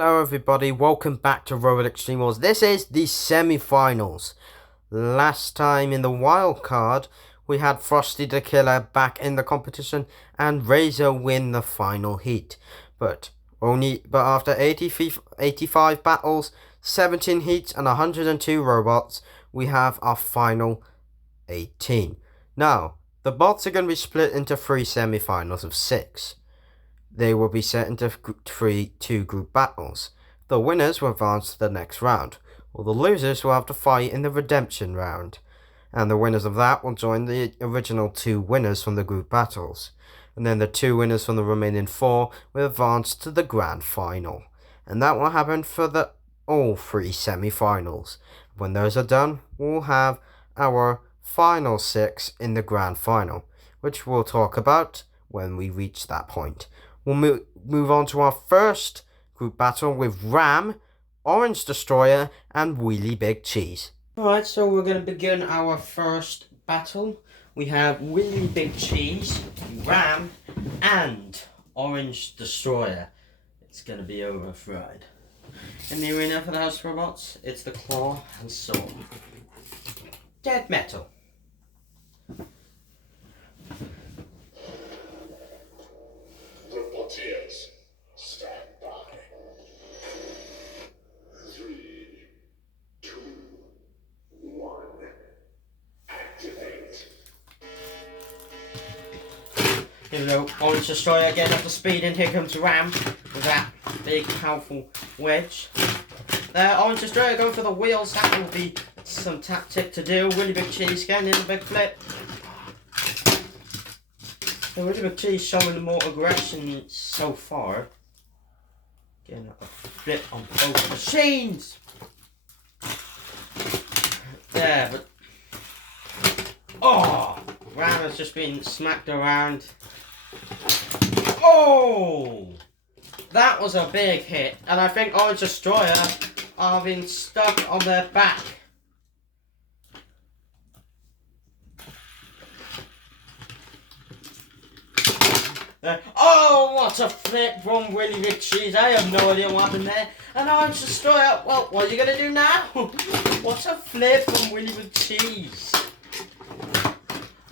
Hello everybody, welcome back to Robot Extreme Wars. This is the semi-finals. Last time in the wild card, we had Frosty the Killer back in the competition and Razor win the final heat. But after 85 battles, 17 heats and 102 robots, we have our final 18. Now, the bots are going to be split into 3 semi-finals of 6. They will be set into two group battles. The winners will advance to the next round, while the losers will have to fight in the redemption round. And the winners of that will join the original 2 winners from the group battles. And then the 2 winners from the remaining 4 will advance to the grand final. And that will happen for all 3 semi-finals. When those are done, we'll have our final 6 in the grand final, which we'll talk about when we reach that point. We'll move on to our first group battle with Ram, Orange Destroyer, and Wheelie Big Cheese. Alright, so we're going to begin our first battle. We have Wheelie Big Cheese, Ram, and Orange Destroyer. It's going to be overthrown. In the arena for the House Robots, it's the Claw and Saw. Dead Metal. Tears, stand by. 3, 2, 1, activate. Here we go, Orange Destroyer getting up to speed, and here comes Ram with that big powerful wedge. Orange Destroyer going for the wheels, that will be some tactic to do. Really Big Cheese getting in a big flip. The Really Big Cheese showing more aggression so far. Getting a flip on both machines. There, but Ram has just been smacked around. Oh, that was a big hit, and I think Orange Destroyer are being stuck on their back. Oh, what a flip from Willy Big Cheese. I have no idea what happened there. And Orange Destroyer, well, what are you going to do now? What a flip from Willy Big Cheese.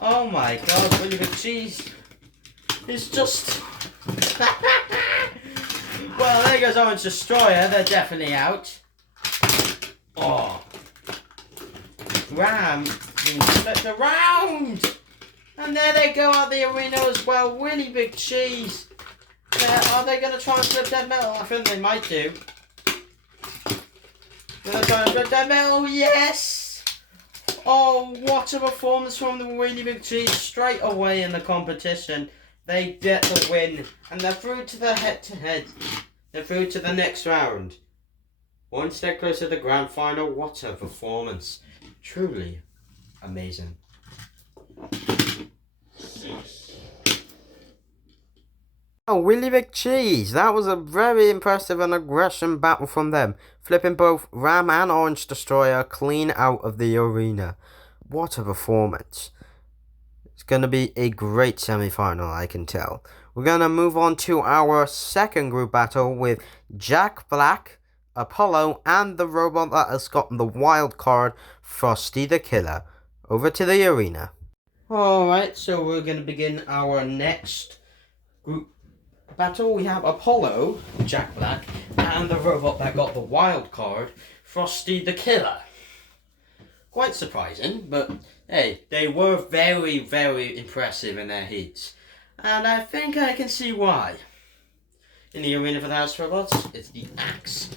Oh my god, Willy Big Cheese is just... Well, there goes Orange Destroyer. They're definitely out. Oh. Ram being flipped around. And there they go out the arena as well. Really Big Cheese. Are they going to try and flip Dead Metal? I think they might do. Going to try and flip Dead Metal. Yes! Oh, what a performance from the Really Big Cheese straight away in the competition. They get the win. And they're through to the head-to-head. They're through to the next round. One step closer to the grand final. What a performance. Truly amazing. Oh, Willy Big Cheese. That was a very impressive and aggression battle from them. Flipping both Ram and Orange Destroyer clean out of the arena. What a performance. It's going to be a great semi-final, I can tell. We're going to move on to our second group battle with Jack Black, Apollo, and the robot that has gotten the wild card, Frosty the Killer. Over to the arena. Alright, so we're going to begin our next group battle. We have Apollo, Jack Black, and the robot that got the wild card, Frosty the Killer. Quite surprising, but hey, they were very, very impressive in their heats. And I think I can see why. In the arena for the House Robots, it's the axe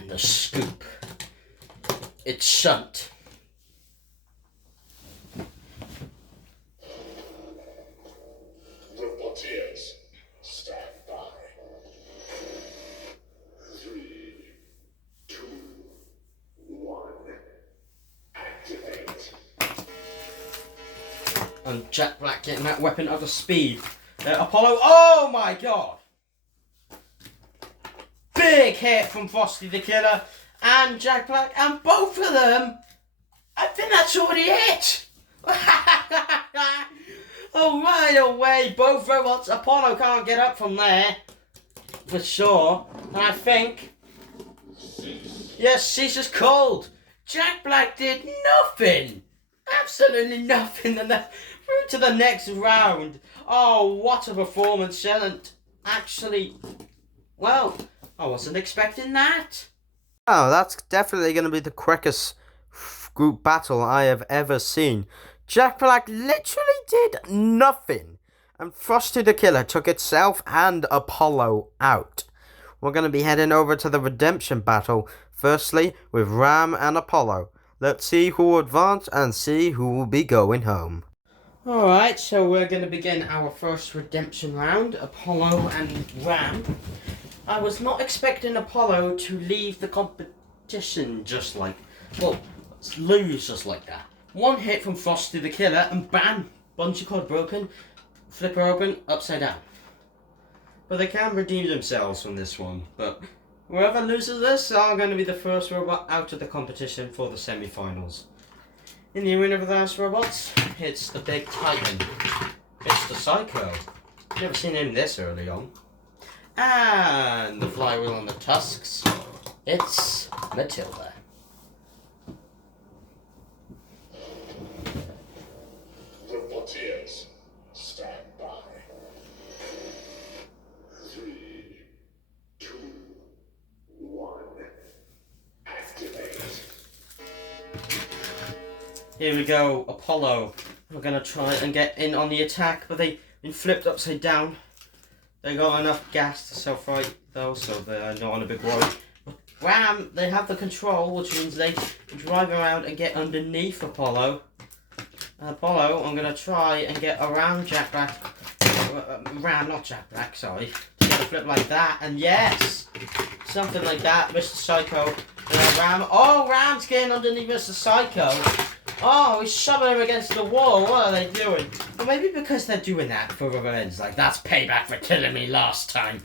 and the scoop. It's Shunt. Tears, stand by. 3, 2, 1, activate. And Jack Black getting that weapon up to speed. Apollo, oh my god! Big hit from Frosty the Killer and Jack Black, and both of them, I think that's already it! Oh, right away, both robots. Apollo can't get up from there, for sure. And I think Yes, Caesar's cold. Jack Black did nothing. Absolutely nothing. And then through to the next round. Oh, what a performance, Shellant. Actually, well, I wasn't expecting that. Oh, that's definitely going to be the quickest group battle I have ever seen. Jack Black literally did nothing. And Frosty the Killer took itself and Apollo out. We're going to be heading over to the redemption battle. Firstly, with Ram and Apollo. Let's see who will advance and see who will be going home. Alright, so we're going to begin our first redemption round. Apollo and Ram. I was not expecting Apollo to leave the competition just like, well, lose just like that. One hit from Frosty the Killer and bam, bungee cord broken, flipper open, upside down. But they can redeem themselves from this one. But whoever loses this are going to be the first robot out of the competition for the semi-finals. In the arena of the last robots, it's the Big Titan. It's the Psycho. Never seen him this early on. And the flywheel on the tusks, it's Matilda. Roboteers, stand by. 3, 2, 1. Activate. Here we go, Apollo. We're going to try and get in on the attack, but they've been flipped upside down. They got enough gas to self-right though, so they're not on a big worry. Ram, they have the control, which means they drive around and get underneath Apollo. And Apollo, I'm going to try and get around Jack Black. Ram, not Jack Black, sorry. Get a flip like that, and yes! Something like that, Mr. Psycho. And Ram, oh, Ram's getting underneath Mr. Psycho. Oh, he's shoving him against the wall. What are they doing? Well, maybe because they're doing that for revenge. Like, that's payback for killing me last time.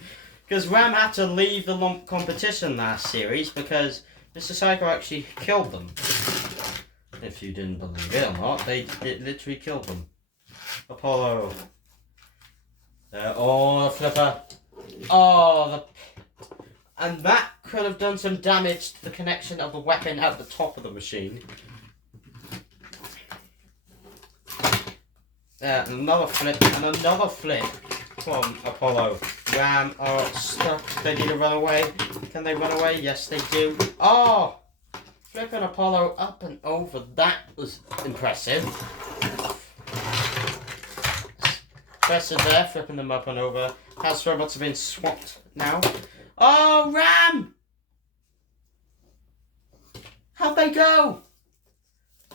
Because Ram had to leave the competition last series because Mr. Psycho actually killed them. If you didn't believe it or not, it literally killed them. Apollo. Oh, the flipper. Oh, and that could have done some damage to the connection of the weapon at the top of the machine. Another flip and another flip from Apollo. Ram are stuck. They need to run away. Can they run away? Yes, they do. Oh! Flipping Apollo up and over. That was impressive. Impressive there, flipping them up and over. House robots have been swapped now. Oh, Ram! How'd they go?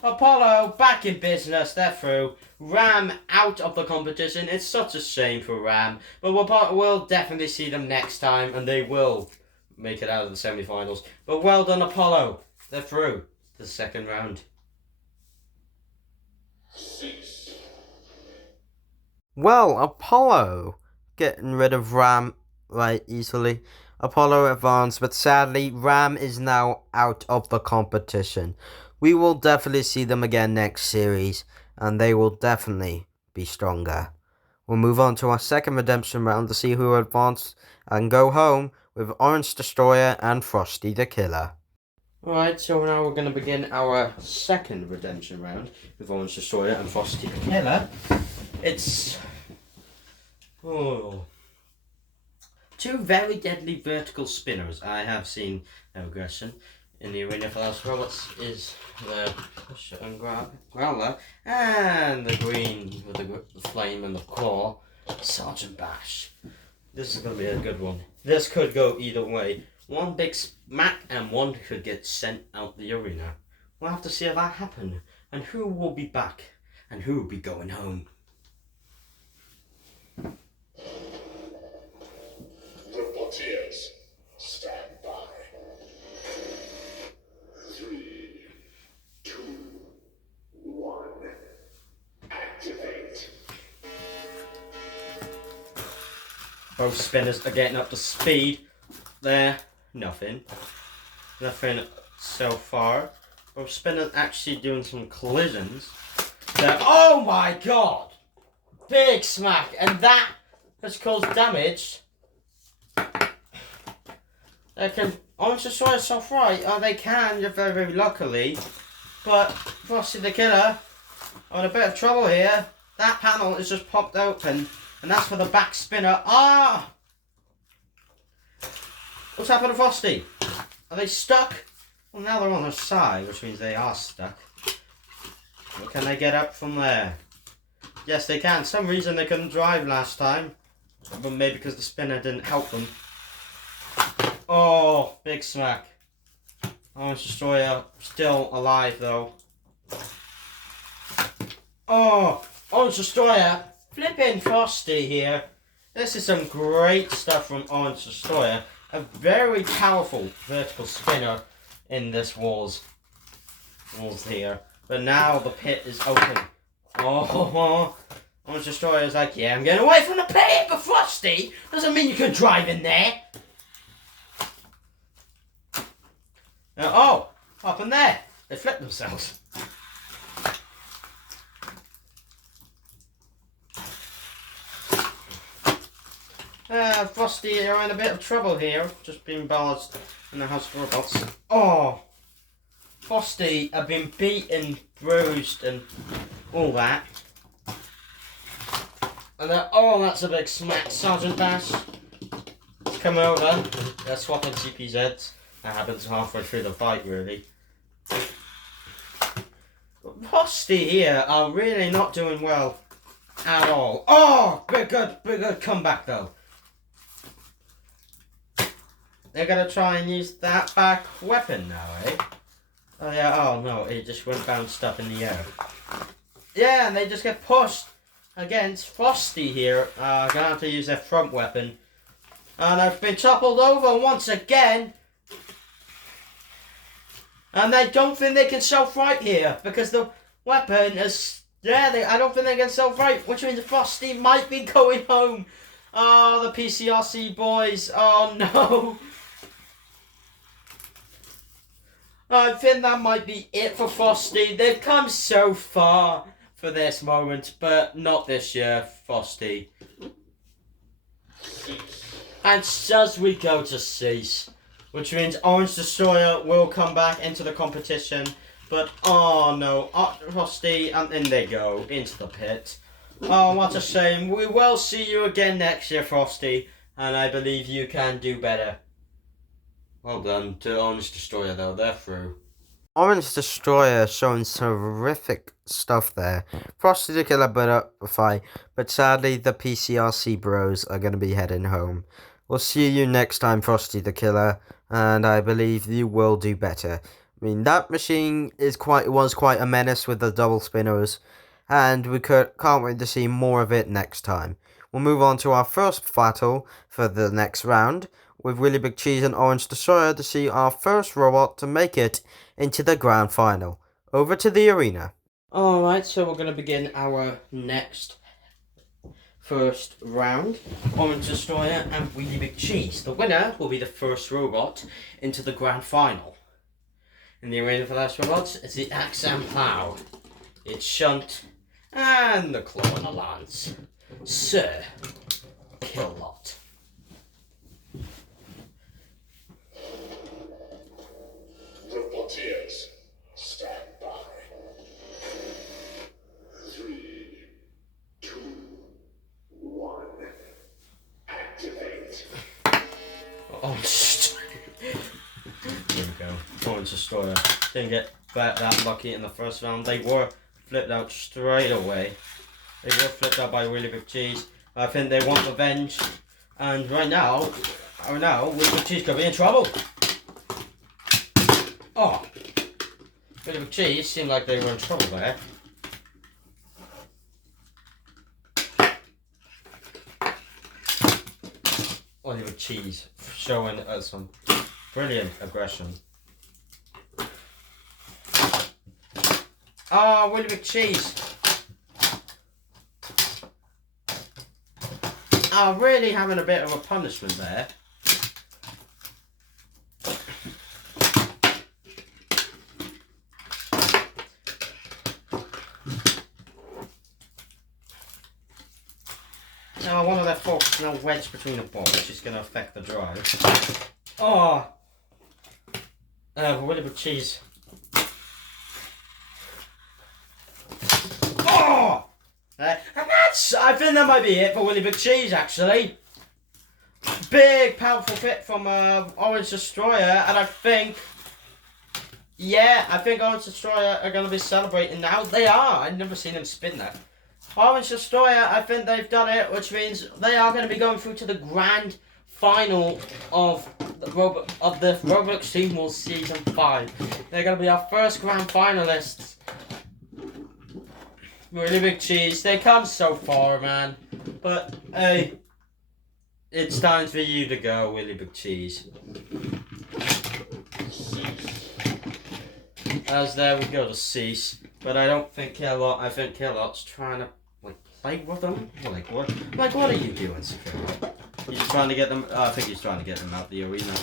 Apollo back in business, they're through. Ram out of the competition. It's such a shame for Ram, but we'll definitely see them next time and they will make it out of the semi-finals. But well done, Apollo. They're through to the second round. Cease. Well, Apollo getting rid of Ram right easily. Apollo advanced, but sadly Ram is now out of the competition. We will definitely see them again next series, and they will definitely be stronger. We'll move on to our second redemption round to see who advance and go home with Orange Destroyer and Frosty the Killer. Alright, so now we're going to begin our second redemption round with Orange Destroyer and Frosty the Killer. It's two very deadly vertical spinners. I have seen their aggression. In the arena for those robots is the Pusher and Growler, and the green with the flame and the claw, Sergeant Bash. This is going to be a good one. This could go either way. One big smack and one could get sent out the arena. We'll have to see if that happens, and who will be back, and who will be going home. Roboteers, stand by. 3, 2, 1. Activate. Both spinners are getting up to speed. There, nothing so far. Both spinners actually doing some collisions. There, oh my god! Big smack, and that has caused damage They can Orange Destroyer self-right. Oh, they can, very, very luckily. But Frosty the Killer are in a bit of trouble here. That panel is just popped open. And that's for the back spinner. Ah! What's happened to Frosty? Are they stuck? Well, now they're on their side, which means they are stuck. Well, can they get up from there? Yes, they can. Some reason they couldn't drive last time. But maybe because the spinner didn't help them. Oh, big smack. Orange Destroyer still alive though. Oh, Orange Destroyer flipping Frosty here. This is some great stuff from Orange Destroyer. A very powerful vertical spinner in this walls here. But now the pit is open. Oh, Orange Destroyer is like, yeah, I'm getting away from the pit, but Frosty doesn't mean you can drive in there. Oh, up in there. They flipped themselves. Frosty are in a bit of trouble here. Just being barged in the House of Robots. Oh, Frosty have been beaten, bruised, and all that. And then, oh, that's a big smack. Sergeant Bash is coming over. They're swapping CPZs. That happens halfway through the fight, really. But Frosty here are really not doing well at all. Oh, big good comeback though. They're gonna try and use that back weapon now, eh? Oh yeah, oh no, it just went bounced up in the air. Yeah, and they just get pushed against Frosty here. Gonna have to use their front weapon. And they've been toppled over once again. And they don't think they can self-right here because the weapon is... Yeah, I don't think they can self-right, which means Frosty might be going home. Oh, the PCRC boys. Oh, no. I think that might be it for Frosty. They've come so far for this moment, but not this year, Frosty. And as we go to cease, which means Orange Destroyer will come back into the competition. But, oh no, Frosty, and in they go, into the pit. Oh, what a shame. We will see you again next year, Frosty. And I believe you can do better. Well done to Orange Destroyer, though. They're through. Orange Destroyer showing terrific stuff there. Frosty the Killer put up a fight, but sadly the PCRC bros are going to be heading home. We'll see you next time, Frosty the Killer, and I believe you will do better. I mean, that machine was quite a menace with the double spinners, and we can't wait to see more of it next time. We'll move on to our first battle for the next round, with Really Big Cheese and Orange Destroyer to see our first robot to make it into the grand final. Over to the arena. Alright, so we're going to begin our first round. Orange Destroyer and Really Big Cheese. The winner will be the first robot into the grand final. In the arena for last robots, it's the Axe and Plow. It's Shunt and the Claw and the Lance. Sir Killot. Roboteers, stand by. 3, 2, 1. Activate. Oh, there we go. Orange Destroyer didn't get that lucky in the first round. They were flipped out straight away. They were flipped out by Really Big Cheese. I think they want revenge. And right now, Really Big Cheese could be in trouble. Oh, Really Big Cheese seemed like they were in trouble there. Really Big Cheese showing us some brilliant aggression. Oh, Really Big Cheese. Really having a bit of a punishment there. Now one of their forks is now wedged between the balls, which is going to affect the drive. Oh, Willy Big Cheese. Oh! And I think that might be it for Willy Big Cheese, actually. Big, powerful hit from Orange Destroyer, and I think Orange Destroyer are going to be celebrating now. They are. I've never seen them spin that. Orange Destroyer, I think they've done it, which means they are going to be going through to the grand final of the Roblox Extreme Wars Season 5. They're going to be our first grand finalists. Really Big Cheese. They come so far, man. But, hey, it's time for you to go, Willy Big Cheese. As there we go to cease. But I don't think I think Killot's trying to, play with them? What are you doing, Sakura? He's trying to get them, I think he's trying to get them out the arena.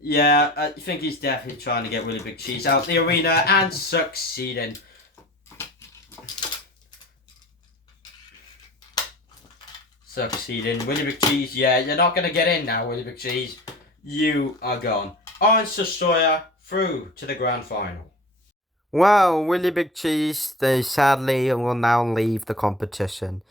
Yeah, I think he's definitely trying to get Willy Big Cheese out the arena and succeeding. Willy Big Cheese, yeah, you're not going to get in now, Willy Big Cheese. You are gone. Orange Destroyer through to the grand final. Well, Willy Big Cheese, they sadly will now leave the competition.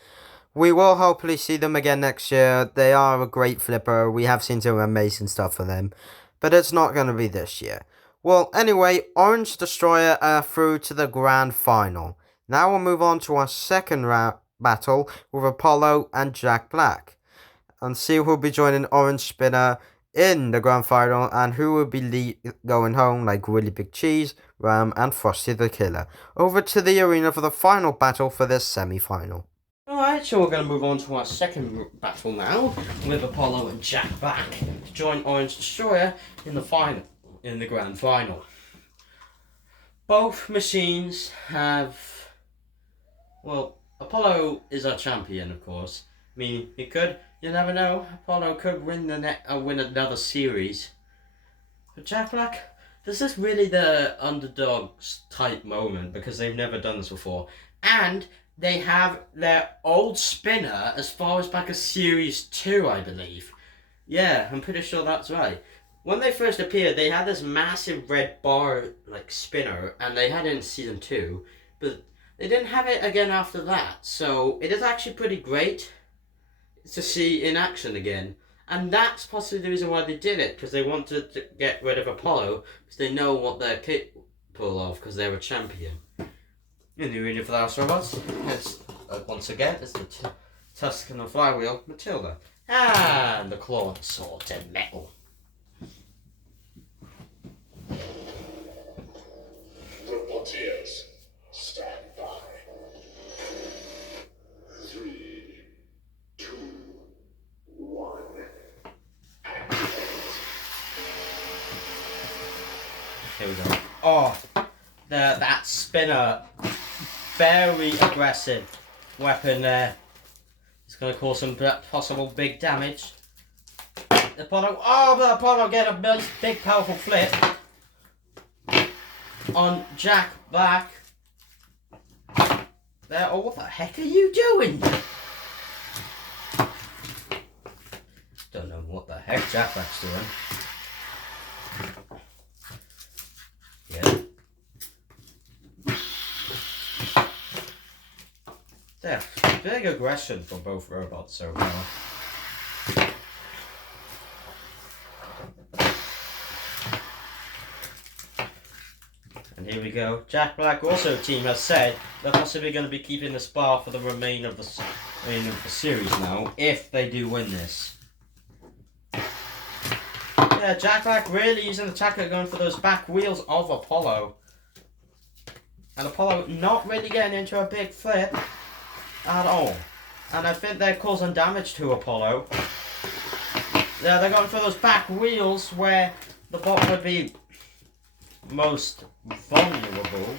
We will hopefully see them again next year. They are a great flipper. We have seen some amazing stuff for them. But it's not going to be this year. Well, anyway, Orange Destroyer are through to the grand final. Now we'll move on to our second battle with Apollo and Jack Black. And see who will be joining Orange Spinner in the grand final and who will be going home, like Willy Big Cheese, Ram and Frosty the Killer. Over to the arena for the final battle for this semi-final. Alright, so we're going to move on to our second battle now with Apollo and Jack Black to join Orange Destroyer in the grand final. Both machines have, well, Apollo is our champion, of course. I mean, you never know, Apollo could win win another series. But Jack Black, this is really the underdogs type moment because they've never done this before. And they have their old spinner as far as back as Series 2, I believe. Yeah, I'm pretty sure that's right. When they first appeared, they had this massive red bar, spinner, and they had it in Season 2, but they didn't have it again after that, so it is actually pretty great to see in action again. And that's possibly the reason why they did it, because they wanted to get rid of Apollo, because they know what they're capable of, because they're a champion. In the arena for the House Robots, it's, once again, it's the Tuscan and Flywheel, Matilda, and the Claw and Sword and Metal. Roboteers, stand by. 3, 2, 1. Here we go. Oh, that spinner, very aggressive weapon there. It's going to cause some possible big damage. Apollo, but Apollo get a nice big powerful flip on Jack Black. There, what the heck are you doing? Don't know what the heck Jack Black's doing. Yeah. Yeah, big aggression for both robots so far. And here we go. Jack Black also team has said they're possibly going to be keeping the spar for the remainder of the series now, if they do win this. Yeah, Jack Black really using the tackle, going for those back wheels of Apollo. And Apollo not really getting into a big flip at all. And I think they're causing damage to Apollo. Yeah, they're going for those back wheels where the bot would be most vulnerable.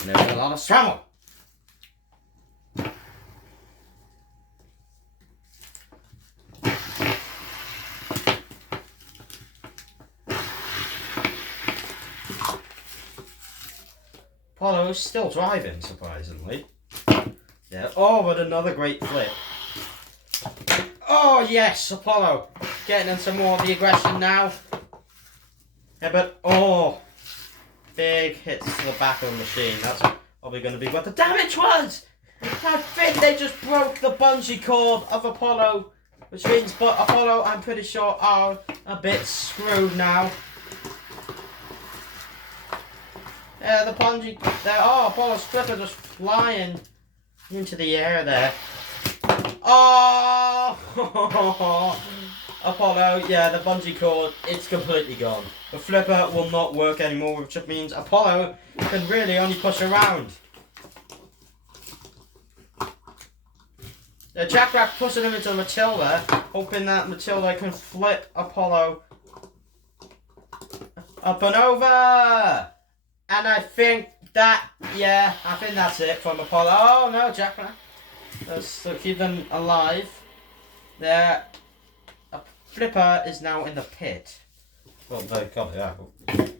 And there's a lot of trouble. Apollo's still driving, surprisingly. Yeah. Oh, but another great flip. Oh, yes, Apollo. Getting into more of the aggression now. Yeah, but big hits to the back of the machine. That's probably going to be what the damage was. I think they just broke the bungee cord of Apollo, which means Apollo, I'm pretty sure, are a bit screwed now. Yeah, the bungee. Apollo's flipper just flying into the air there. Oh! Apollo, yeah, the bungee cord, it's completely gone. The flipper will not work anymore, which means Apollo can really only push around. Jack Black pushing him into Matilda, hoping that Matilda can flip Apollo up and over. And I think that's it from Apollo. Oh no, Jack Black. Let's keep them alive. There. A flipper is now in the pit. Well, they got it out. And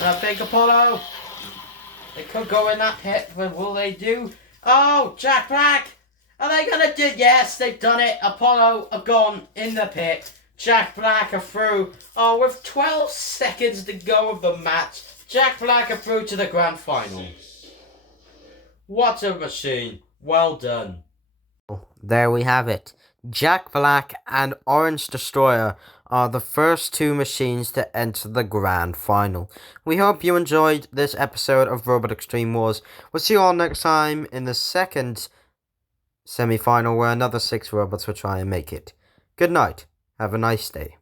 I think Apollo, they could go in that pit, but will they do? Oh, Jack Black! Are they gonna do? Yes, they've done it. Apollo are gone in the pit. Jack Black are through. Oh, with 12 seconds to go of the match, Jack Black are through to the grand final. What a machine. Well done. There we have it. Jack Black and Orange Destroyer are the first two machines to enter the grand final. We hope you enjoyed this episode of Robot Extreme Wars. We'll see you all next time in the second semi-final where another 6 robots will try and make it. Good night. Have a nice day.